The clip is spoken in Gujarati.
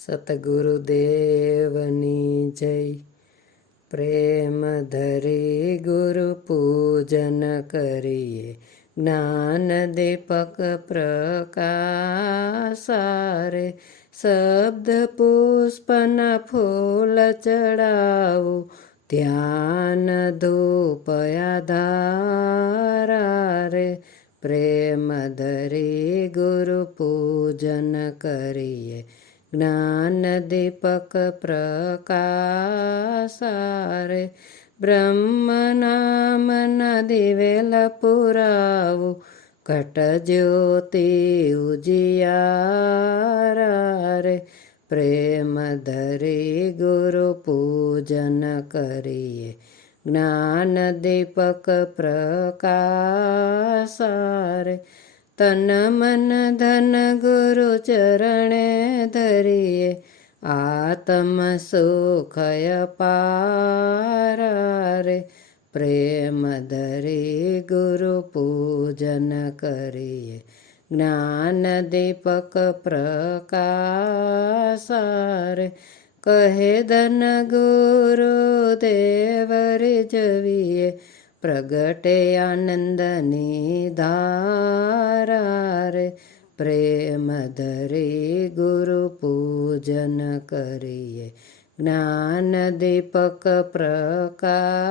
સતગુરુદેવની જય પ્રેમ ધરી ગુરુ પૂજન કરીએ જ્ઞાન દીપક પ્રકાશારે શબ્દ પુષ્પના ફૂલ ચડાવું ધ્યાન ધૂપ આધારા રે પ્રેમ ધરી ગુરુ પૂજન કરીએ જ્ઞાન દીપક પ્રકાશારે બ્રહ્મ નામના દિવેલ પુરાવું ઘટ જ્યોતિ ઉજિયારા રે પ્રેમ ધરી ગુરુ પૂજન કરીએ. જ્ઞાન દીપક પ્રકાશારે તન મન ધન ગુરુ ચરણે ધરીએ, આત્મ સુખય પારે પ્રેમ ધરી ગુરુ પૂજન કરીએ, જ્ઞાન દીપક પ્રકાશારે. કહે ધન ગુરુ દેવરી જવીએ પ્રગટે આનંદની ધારા રે પ્રેમ ધરે ગુરુ પૂજન કરીએ જ્ઞાન દીપક પ્રકાશારે